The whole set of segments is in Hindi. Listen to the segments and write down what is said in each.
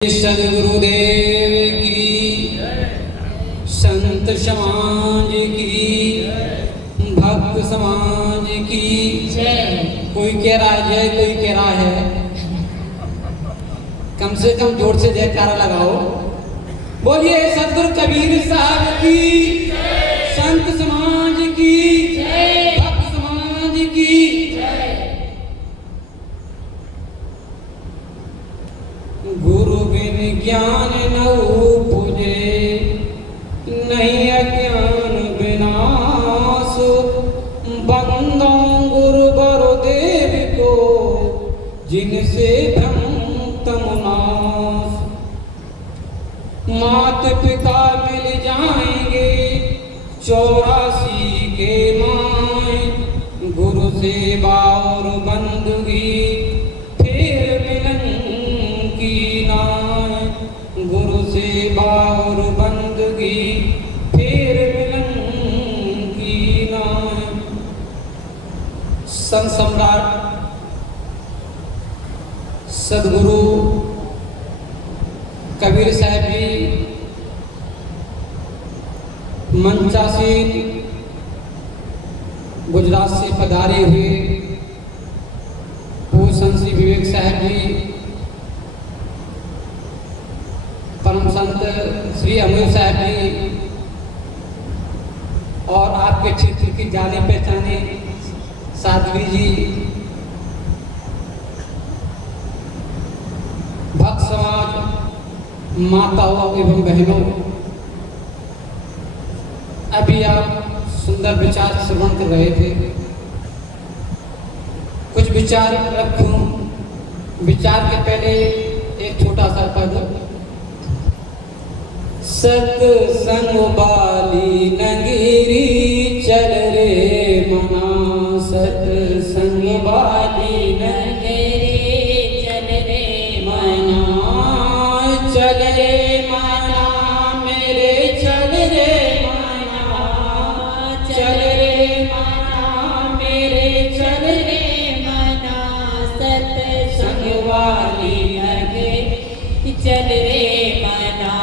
सदगुरुदेव की, संत समाज की, भक्त समाज की जय। कोई कह रहा है जय, कोई कह रहा है कम से कम जोर से जयकारा लगाओ। बोलिए सदगुरु कबीर साहब की, संत समाज की, भक्त समाज की। गुरु बिन ज्ञान न उपजे, नहीं अज्ञान विनाश। बंदो गुरु गुरुदेव को, जिनसे भ्रम तम नाश। मात पिता मिल जाएंगे 84 के माए। गुरु सेवा और बंदगी फिर मिलन की नाय। गुरु सेवा और बंदगी फिर मिलन की नाय। संत सम्राट सदगुरु कबीर साहब जी मंचासीन गुजरात से पधारे हुए पूज्य संत श्री विवेक साहब जी, परम संत श्री अमृत साहब जी और आपके क्षेत्र की जाने पहचाने साध्वी जी, भक्त समाज, माताओं एवं बहनों, अभी आप सुंदर विचार श्रवण कर रहे थे। कुछ विचार रखूं। विचार के पहले एक छोटा सा पद। सत्संग वाली नगरी चल रे मना, सत्संग वाली नगरी चल रे मना। चल रे मना मेरे, चल रे मना, चल रे मना मेरे, चल रे मना। सत्संग वाली नगरी चल रे मना,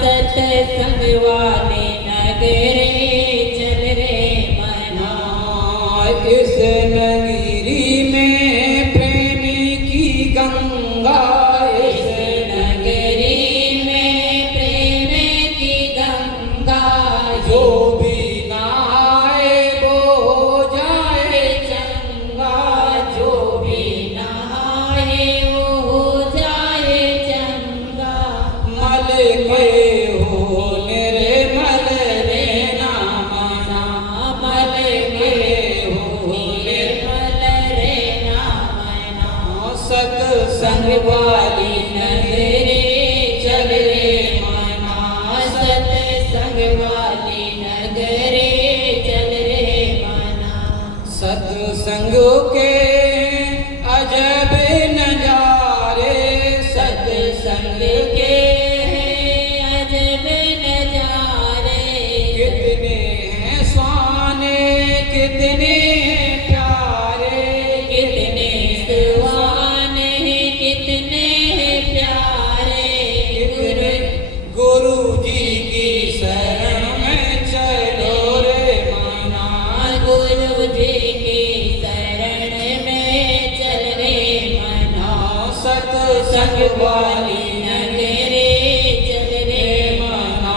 सत्संग वाले नगरे चल रे मना। इस नगरी में प्रेम की गंगा, इस नगरी में प्रेम की गंगा। जो भी नहाए वो जाए चंगा, जो भी नहाए वो जाए चंगा। मल गए हो मेरे मल रे ना मना, मल गए हो मेरे मल रे ना मना। सत्संग वाली नगरी चल रे मना, सत्संग वाली नगरी चल रे मना। सत्संग के अजब नजारे, सत्संग के अजब नजारे। कितने हैं सुहाने, कितने हैं प्यारे, कितने सुहाने, कितने हैं प्यारे। कितने गुरु जी की शरण में चलो रे मना, गुरु जी की शरण में चल रे मना। सत्संग वाली नगरी चल रे मना,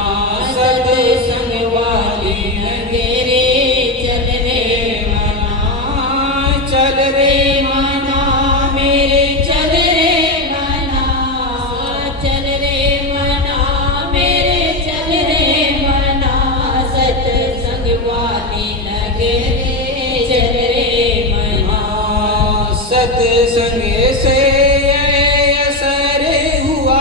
सत्संग वाली नगरी चल रे मना। चल रे मना मेरे, चल रे मना, चल रे मना मेरे, चल रे मना। सत्संग वाली नगरी चल रे मना। सत्संग से असर हुआ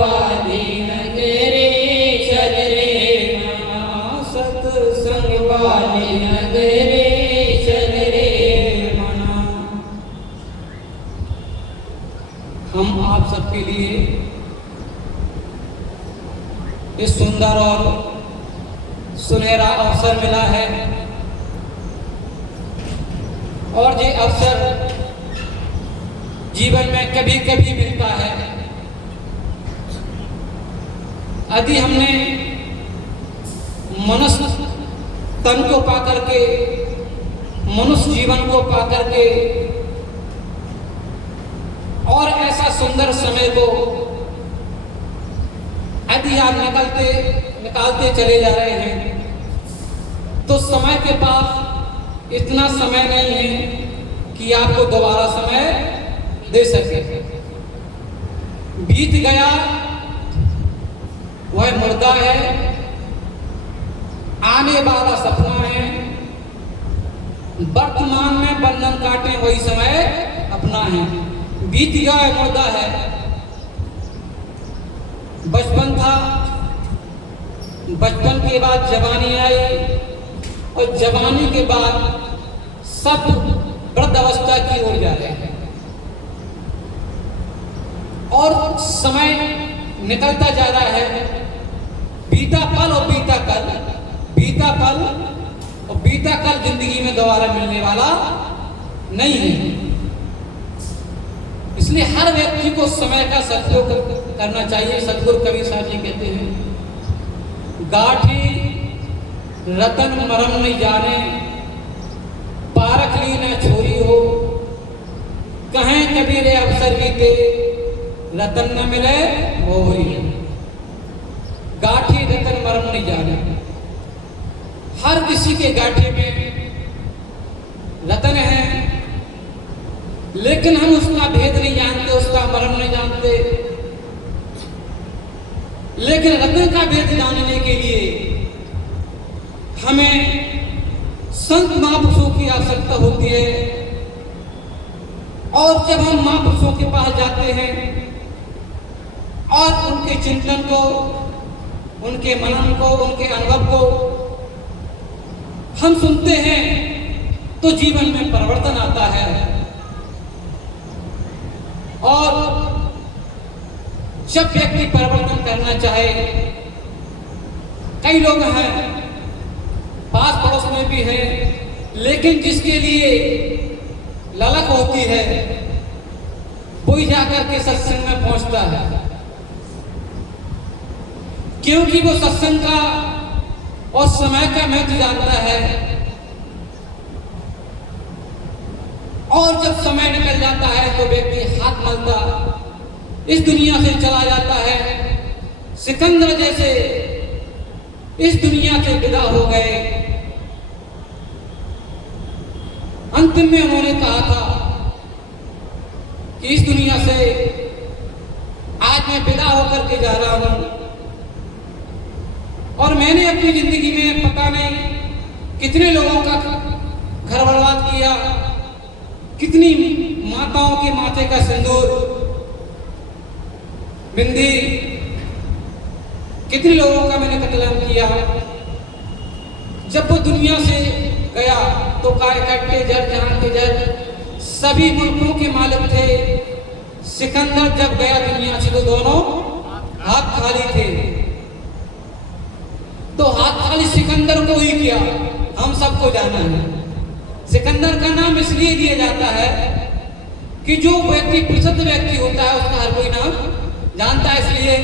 वाली नगरी चल रे मना, सत्संग वाली नगरी चल रे मना। हम आप सबके लिए इस सुंदर और सुनहरा अवसर मिला है, और ये अवसर जीवन में कभी कभी मिलता है। यदि हमने मनुष्य तन को पाकर के, मनुष्य जीवन को पाकर के और ऐसा सुंदर समय को यदि आप निकालते चले जा रहे हैं, तो समय के पास इतना समय नहीं है कि आपको दोबारा समय दे सके। बीत गया वह मुर्दा है, आने वाला सपना है, वर्तमान में बंधन काटे वही समय अपना है। बीत गया वह मुर्दा है, बचपन था, बचपन के बाद जवानी आई, और जवानी के बाद सब वृद्ध अवस्था की ओर जा रहे हैं, और समय निकलता जा रहा है। बीता पल और बीता कल, बीता पल और बीता कल जिंदगी में दोबारा मिलने वाला नहीं है। इसलिए हर व्यक्ति को समय का सदुपयोग करना चाहिए। सतगुरु कबीर साहब जी कहते हैं, गाठी रतन मरम नहीं जाने, पारख ली न छोरी हो, कहें कबीर अवसर बीते, रतन न मिले मोहरी। गाठी रतन मरम नहीं जाने, हर किसी के गाठी में रतन है, लेकिन हम उसका भेद नहीं जानते, उसका मरम नहीं जानते। लेकिन रतन का भेद जानने के लिए हमें संत महापुरुषों की आवश्यकता होती है, और जब हम महापुरुषों के पास जाते हैं और उनके चिंतन को, उनके मनन को, उनके अनुभव को हम सुनते हैं, तो जीवन में परिवर्तन आता है। और जब व्यक्ति परिवर्तन करना चाहे, कई लोग हैं पास पड़ोस में भी है, लेकिन जिसके लिए ललक होती है वही जाकर के सत्संग में पहुंचता है, क्योंकि वो सत्संग का और समय का महत्व जानता है। और जब समय निकल जाता है तो व्यक्ति हाथ मलता इस दुनिया से चला जाता है। सिकंदर जैसे इस दुनिया से विदा हो गए। अंतिम में उन्होंने कहा था कि इस दुनिया से आज मैं विदा होकर के जा रहा हूं, और मैंने अपनी जिंदगी में पता नहीं कितने लोगों का घर बर्बाद किया, कितनी माताओं के माथे का सिंदूर, बिंदी, कितने लोगों का मैंने कत्लेआम किया। जब वो दुनिया से गया तो कट्टे जर जहां के जर सभी मुल्कों के मालिक थे। सिकंदर जब गया दुनिया से तो दोनों हाथ खाली थे। तो हाथ खाली सिकंदर को ही किया, हम सबको जाना है। सिकंदर का नाम इसलिए दिया जाता है कि जो व्यक्ति प्रसिद्ध व्यक्ति होता है उसका हर कोई नाम जानता है, इसलिए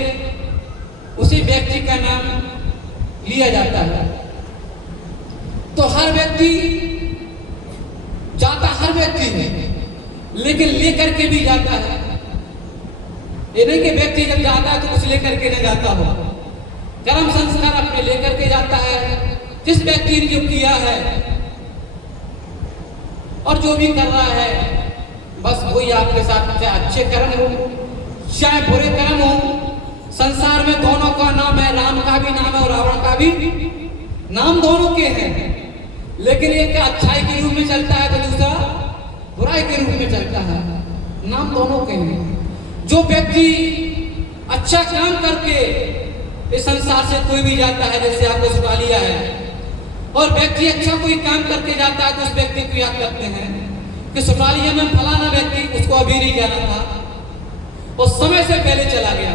उसी व्यक्ति का नाम लिया जाता है। तो हर व्यक्ति जाता, हर व्यक्ति है, लेकिन लेकर के भी जाता है। ये नहीं कि व्यक्ति जब जाता है तो कुछ लेकर के नहीं जाता हो। कर्म संस्कार अपने लेकर के जाता है। जिस व्यक्ति ने जो किया है और जो भी कर रहा है, बस वही आपके साथ, चाहे अच्छे कर्म हो चाहे बुरे कर्म हो। संसार में दोनों का नाम है, राम का भी नाम है और रावण का भी नाम, दोनों के हैं। लेकिन एक अच्छाई के रूप में चलता है तो दूसरा बुराई के रूप में चलता है, नाम दोनों के हैं। जो व्यक्ति अच्छा काम करके इस संसार से कोई भी जाता है, जैसे आपको सुना लिया है, और व्यक्ति अच्छा कोई काम करके जाता है तो उस व्यक्ति को याद करते हैं कि सोटालिया में फलाना व्यक्ति, उसको अभी नहीं जाना था, वो समय से पहले चला गया,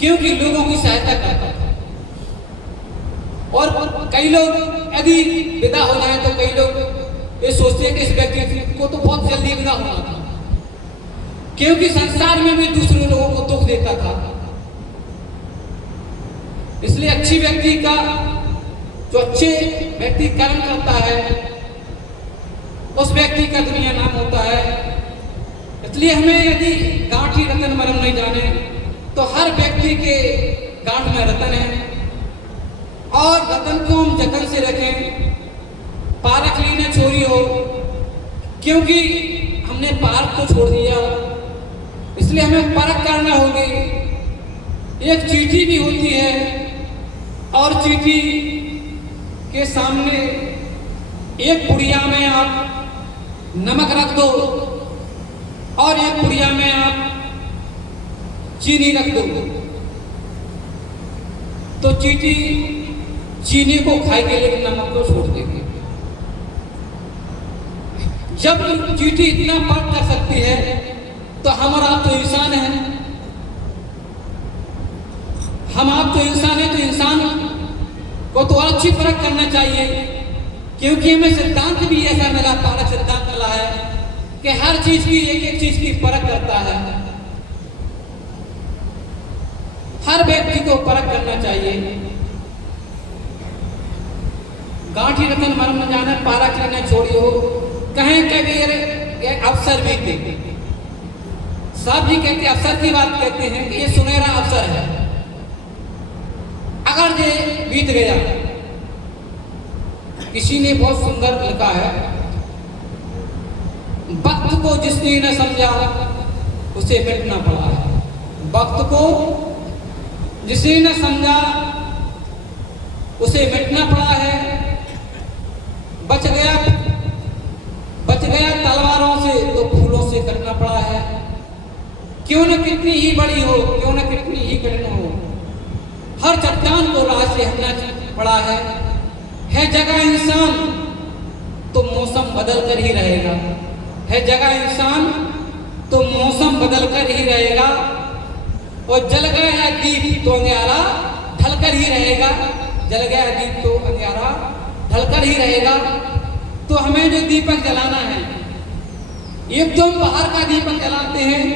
क्योंकि लोगों की सहायता करता था। और कई लोग यदि विदा हो जाए तो कई लोग ये सोचते हैं कि इस व्यक्ति को तो बहुत जल्दी विदा होना था, क्योंकि संसार में भी दूसरे लोगों को दुख देता था। इसलिए अच्छी व्यक्ति का, जो अच्छे व्यक्ति कर्म करता है, उस व्यक्ति का दुनिया नाम होता है। इसलिए हमें यदि गांठी रतन मरम नहीं जाने तो हर व्यक्ति के गांठ में रतन है, और रतन को हम जतन से रखें। पारक ली न छोरी हो, क्योंकि हमने पार्क को छोड़ दिया, इसलिए हमें परख करना होगी। एक चींटी भी होती है, और चींटी के सामने एक पुड़िया में आप नमक रख दो और एक पुड़िया में आप चीनी रख दो, तो चींटी चीनी को खाएगी लेकिन नमक को छोड़ देगी। जब चींटी इतना परख कर सकती है तो हम और आप तो इंसान हैं, हम आप तो इंसान हैं, तो इंसान को तो और अच्छी परख करना चाहिए, क्योंकि हमें सिद्धांत भी ऐसा मिला, पारक सिद्धांत मिला है कि हर चीज की एक एक चीज की परख करता है। हर व्यक्ति को परख करना चाहिए। गांठी रतन मरम न जाने, पारक लेना छोड़ियो, कहें कभी अवसर भी थे। साहब जी कहते अवसर की बात कहते हैं कि ये सुनहरा अवसर है, अगर ये बीत गया। किसी ने बहुत सुंदर लिखा है, वक्त को जिसने न समझा उसे मिटना पड़ा है। वक्त को जिसने न समझा उसे मिटना पड़ा है। बच गया तलवारों से तो फूलों से कटना पड़ा है। क्यों न कितनी ही बड़ी हो, क्यों न कितनी ही कठिन हो, हर चट्टान को राह से हटना पड़ा है जगह इंसान तो मौसम बदल कर ही रहेगा। है जगह इंसान तो मौसम बदल कर ही रहेगा, और जल गया दीप तो अंधियारा ढलकर ही रहेगा। जल गया दीप तो अंधियारा ढलकर ही रहेगा। तो हमें जो दीपक जलाना है, एक तो हम बाहर का दीपक जलाते हैं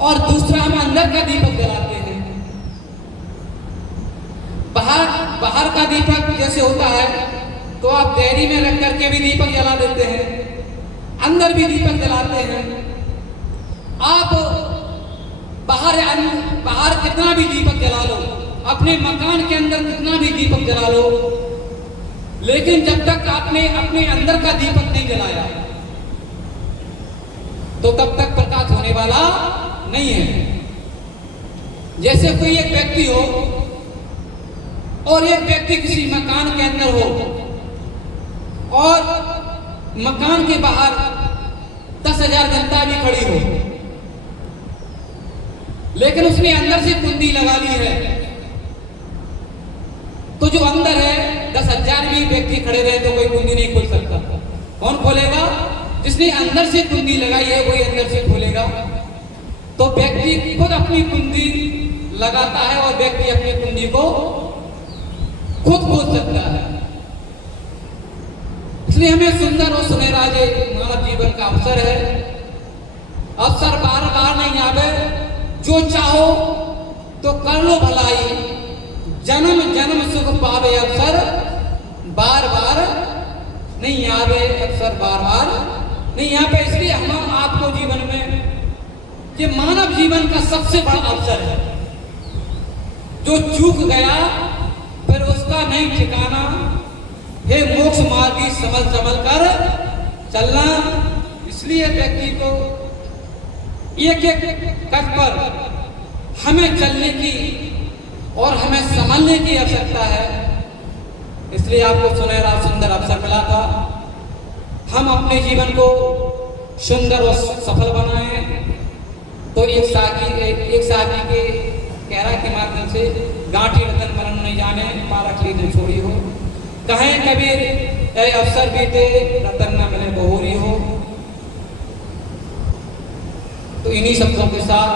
और दूसरा हम अंदर का दीपक जलाते हैं। बाहर का दीपक जैसे होता है तो आप डेयरी में रख करके भी दीपक जला देते हैं, अंदर भी दीपक जलाते हैं। आप बाहर कितना भी दीपक जला लो, अपने मकान के अंदर कितना भी दीपक जला लो, लेकिन जब तक आपने अपने अंदर का दीपक नहीं जलाया तो तब तक प्रकाश होने वाला नहीं है। जैसे कोई एक व्यक्ति हो और एक व्यक्ति किसी मकान के अंदर हो और मकान के बाहर 10,000 जनता भी खड़ी हो, लेकिन उसने अंदर से कुंडी लगा ली है, तो जो अंदर है 10,000 भी व्यक्ति खड़े रहे तो कोई कुंडी नहीं खोल सकता। कौन खोलेगा? जिसने अंदर से कुंडी लगाई है वही अंदर से खोलेगा। तो व्यक्ति खुद अपनी कुंडी लगाता है और व्यक्ति अपनी कुंडी को खुद खोल सकता है। इसलिए हमें सुंदर और सुनहरा जो मानव जीवन का अवसर है, अवसर बार बार नहीं आवे। जो चाहो तो कर लो भलाई, जन्म जन्म सुख पावे अवसर बार बार नहीं आवे, अवसर बार बार नहीं आवे। इसलिए हम आपको जीवन में ये मानव जीवन का सबसे बड़ा अवसर है। जो चूक गया फिर उसका नहीं ठिकाना, हे मोक्ष मार्गी संभल संभल कर चलना। इसलिए व्यक्ति को एक एक कट पर हमें चलने की और हमें संभलने की आवश्यकता है। इसलिए आपको सुनहरा सुंदर अवसर मिला था। हम अपने जीवन को सुंदर और सफल बनाएं, तो एक साथी के कहरा के माध्यम से गांठी रतन मरण नहीं जाने पारख लीजिए छोड़ी हो। कहें कबीर ऐ अवसर बीते रतन न मिले बहुरी हो। तो इन्हीं शब्दों के साथ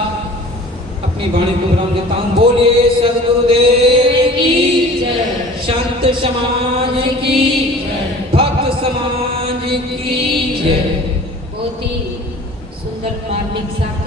अपनी वाणी को विराम देता हूँ। बोलिए सद्गुरुदेव की जय, संत समाज की जय, भक्त समाज की जय। बहुत ही सुंदर मार्मिक साथी।